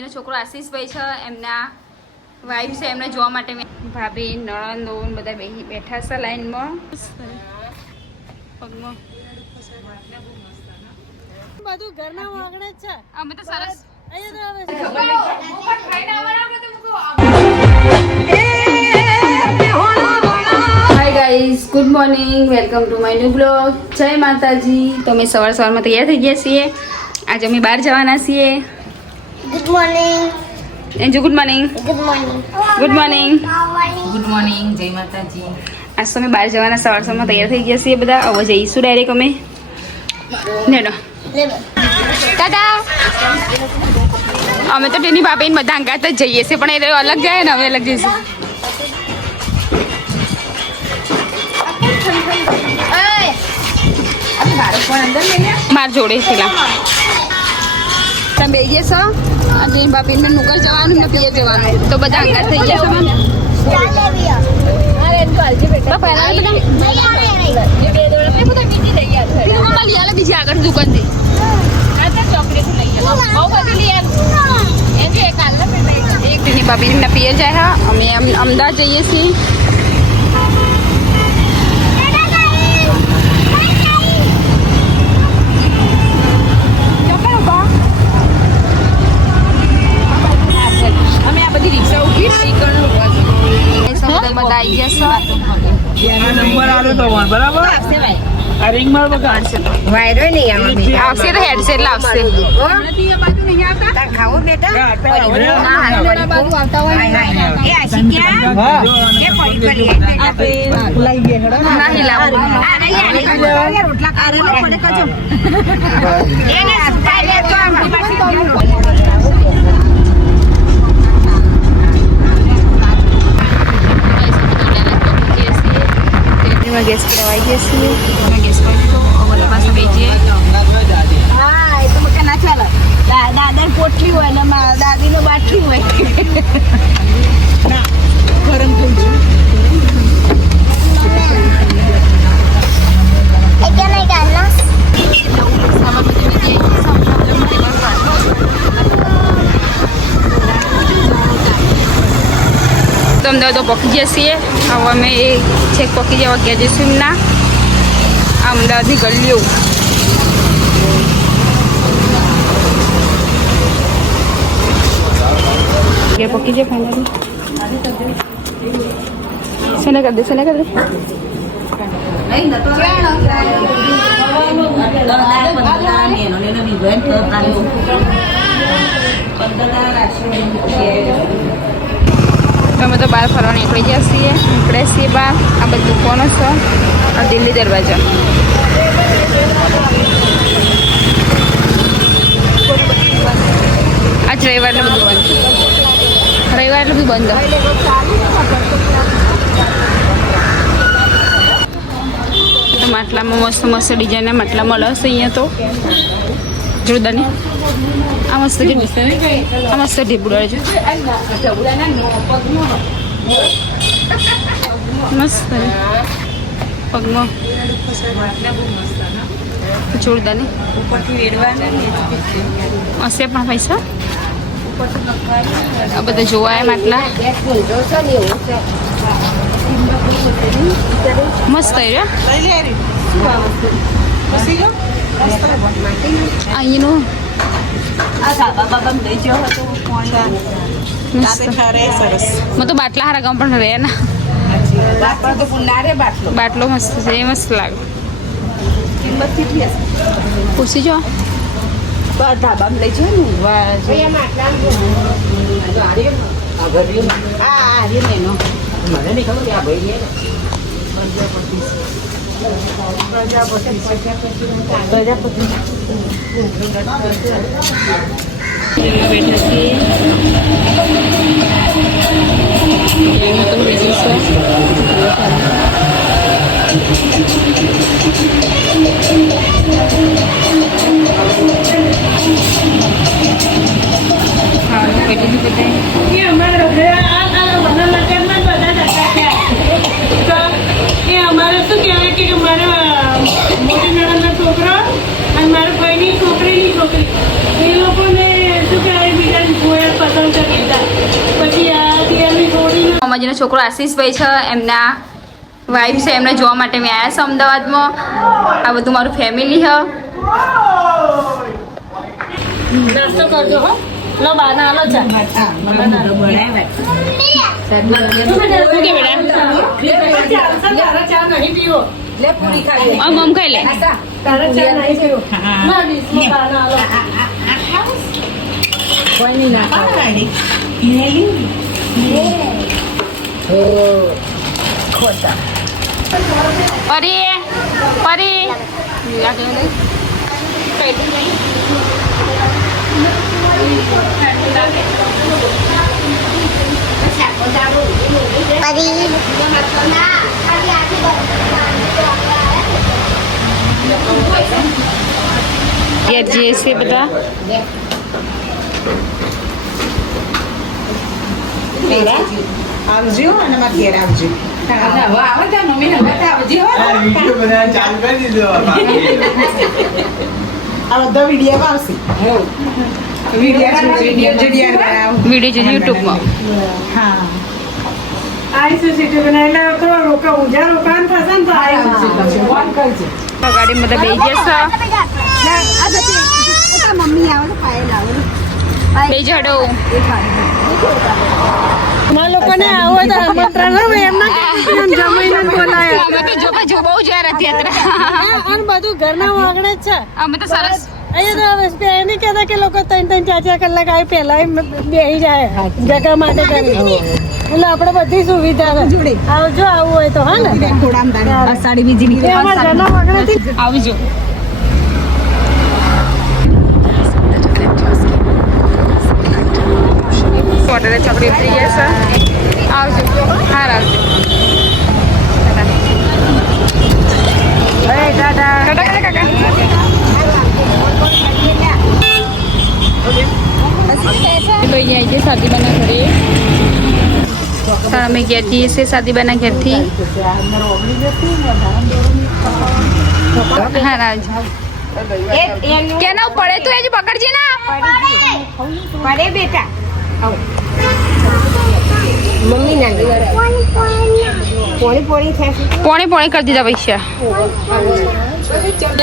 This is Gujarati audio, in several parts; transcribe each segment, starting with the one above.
એનો છોકરો આશીષભાઈ છે, એમના વાઈફ છે, એમને જોવા માટે ભાભી નણંદો બધા બેઠા છે લાઈનમાં. પગમાં બધું ઘરના વાગણે જ છે. અમે તો સરસ hi guys, good morning, welcome to my new blog. જય માતાજી. તો અમે સવારમાં તૈયાર થઈ ગયા છીએ. આજે અમે બહાર જવાના છીએ. Good morning. Anju good morning. Good morning. Good morning. Good morning, જય માતાજી. આજ તો અમે બહાર જવાના સવારમાં તૈયાર થઈ ગયા છીએ બધા. હવે જઈશું ડાયરેક્ટ અમે. નેનો દાદા અમે તો તેની બાપીને બધા અંગાત જ જઈએ છીએ, પણ એ અલગ જાય ને અમે અલગ જઈશું. માર જોડે પેલા તમે બેસીએ છો અને બાપીને નુકર જવાનું ને પિયર જવાનું, તો બધા અંગાત થઈ ગયા છો. બીજી આગળ દુકાનથી એક તેની બાપી એમના પિયર જાય. હા, અમે અમદાવાદ જઈએ છીએ. અમે આ બધી રિક્ષા ઉભી બધા આવી ગયા છે. નંબર આલો તો બરાબર આ રિંગ માર બગાડ છે વાયરો નહીં આમાં આવશે તો હેડસેટ લાવશે. ખાવું બેટા હા બાજુ આવતા હોય એ આશી ક્યાં એ પડી પડી લઈ ગયા નહીં લાવવું. રોટલા કારેલો પડે કજો એને સુકાઈ લે તો આપણી પાસે ગેસ કરવાઈ ગયા છીએ. ગેસ કરી તો ઓલા પાસે બેસીએ. હા એ તો મકા ના ચાલે દાદર પોટલી હોય ને દાદી નો બાટલી હોય ના ગરમ થઈ ગયું એ કે નહીં ગાલના તો અમદાવાદ તો પહોંચી ગયા છીએ. હવે અમે એ છેક પહોંચી જવા ગયા જઈશું એમના અમદાવાદની ગલીઓ. પહોંચી જાય ફાઇનલી. સેને કરી દે સેને કરી દે. અમે તો બહાર ફરવા નીકળી ગયા છીએ. નીકળે છીએ બહાર. આ બધું કોનો છે? આ દિલ્હી દરવાજા. આજ રવિવાર એટલે બધું બંધ. રવિવાર એટલે બધું બંધ. તો માટલામાં મસ્ત મસ્ત ડિઝાઇનના માટલા મળે છે અહીંયા તો. જોરદારની આ મસ્ત આ મસ્ત ઢીબુડા છે મસ્ત પગમાં જોરદારની હશે પણ પૈસા આ બધા જોવાય માટલા મસ્ત અહીંનું મેં તો બાટલા હારા ગામ પણ રહે ને બાટલો મસ્ત છે. એ મસ્ત લાગે. પૂછી જો લઈ જો બેઠા છીએ. તો બીજું છે ખાવાનું પેલું બધું અમારે શું કહેવાય કે મારા મોટી નણંદના છોકરા અને મારા ભાઈની છોકરીની છોકરી એ લોકોને શું કહેવાય બીજા મામાજીનો છોકરો આશીષભાઈ છે, એમના વાઈફ છે, એમને જોવા માટે મેં આવ્યા છે અમદાવાદમાં. આ બધું મારું ફેમિલી છે. નાસ્તો કરજો હો. લો બાના આલો ચા. ચા નહીં પીવો. મમ ખાઈ લે. પરી પરી ઘેર જઈએ છે બધા. આવજો અને મારા ઘેર આવજો. આ બધા વિડીયો આવશે. વિડીયો જોજો યુટ્યુબમાં. હા આઈસી બનાવીને તો રોકાણ થશે ને તો ગાડી બધા બે જશે. મમ્મી આવે પાયલ આવે બે જડો અમારા લોકોને આવો તો આમંત્રણ હોય એમના જમીને બોલાય. અમે તો જો બહુ જોયા રથયાત્રા. અને બધું ઘરના વાગણે જ છે. અમે તો સરસ અહીંયા તો બસ એ નહીં કહેતા કે લોકો 3-4 કલાક આવી પહેલા બેસી જાય જગા માટે કરી. એટલે આપણે બધી સુવિધા છે. આવજો આવું હોય તો હા ને અષાઢી બીજી એ અમારા ઘરના વાગણેથી આવજો. વોટર ચોકડી ઉતરી ગયા છે. આવજો. હા આવજો. ટાટા કાકા. લઈ આવી છે સાદીબાના ઘરે. અમે ગયા છીએ સાદીબાના ઘરથી. હા આવજો. કેનો પડે તો એ જ પકડજે ના. પડે બેટા પોણી કરી દીધા પૈસા.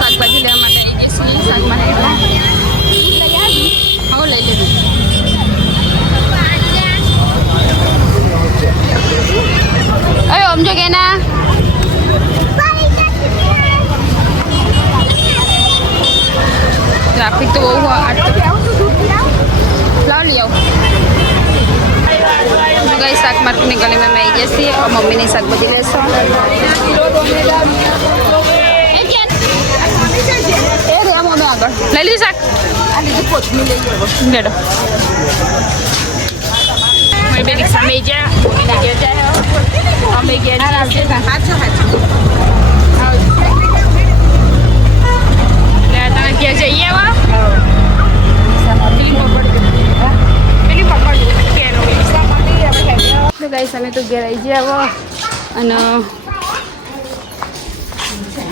શાકભાજી લેવા માટે આવી જઈશું. શાકભાજી હવે લઈ લેવું. અરે સમજો કે ના ટ્રાફિક તો બહુ ફ્લાવર લઈ આવું. ગઈ શાક માર્કેટની ગલીમાં મેં આવી જશે. મમ્મીની શાકભાજી લેશો. આગળ લઈ લીધું શાક. બેડો મારી બે રિક્ષા બે ગયા અમે ગયા તમે ક્યાં જઈએ આવા તો ગાઈસ અમે તો ઘેર આવી ગયા અને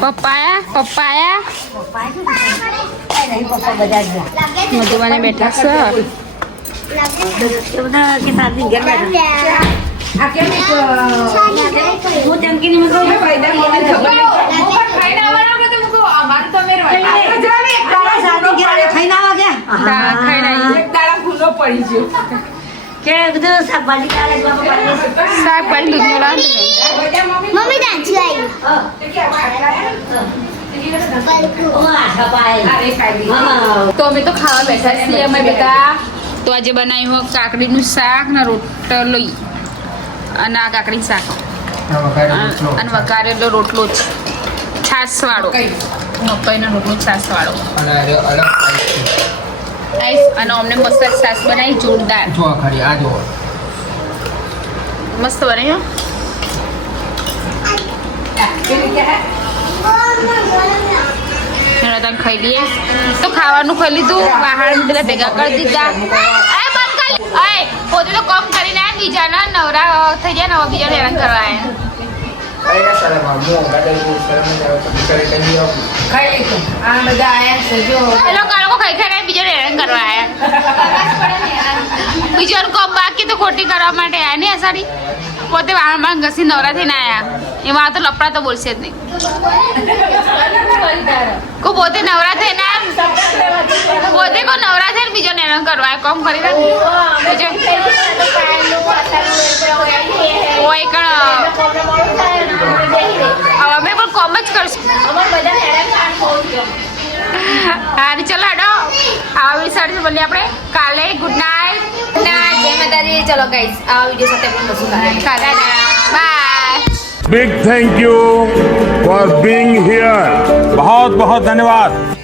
પપ્પા મધુબાને બેઠા છે. શાકભાજી દૂધ મમ્મી તો અમે તો ખાવા બેઠા છીએ અમે બધા. તો આજે બનાવ્યું કાકડીનું શાક ને રોટલી અને આ કાકડી શાક અને વઘારેલો રોટલો જ છાસ વાળો મકાઈનો રોટલો છાસ વાળો અને અમને મસ્ત છાસ બનાવી જોરદાર મસ્ત બનાવ્યો. ખાઈ લઈએ તો ખાવાનું ખાઈ લીધું. બહાર બધા ભેગા કરી દીધા. પોતે તો કમ કરીને બીજાના નવરા થઈ જાય ને બીજાને હેરાન કરવા ખાઈ બીજાને હેરાન કરવા આવ્યા. બીજાનું કમ બાકી તો ખોટી કરવા માટે આવ્યા ને આ સાડી પોતે વાળમાં ઘસી નવરા થઈને આયા એમાં તો લપડા તો બોલશે જ નહીં કો પોતે નવરા થઈને પોતે કો નવરા થઈને બીજો નેનો કરવા કોમ કરી દે બીજો ઓય કણ હવે અમે પણ કોમ જ કરશું હા ચલો હેડો આવા વિચારશું બોલીએ આપણે કાલે ગુડ નાઇટ જય માતાજી. ચલો ગાઈસ આ વિડીયો સાથે પણ મળશું કાલે. Bye Big thank you for being here. बहुत बहुत धन्यवाद.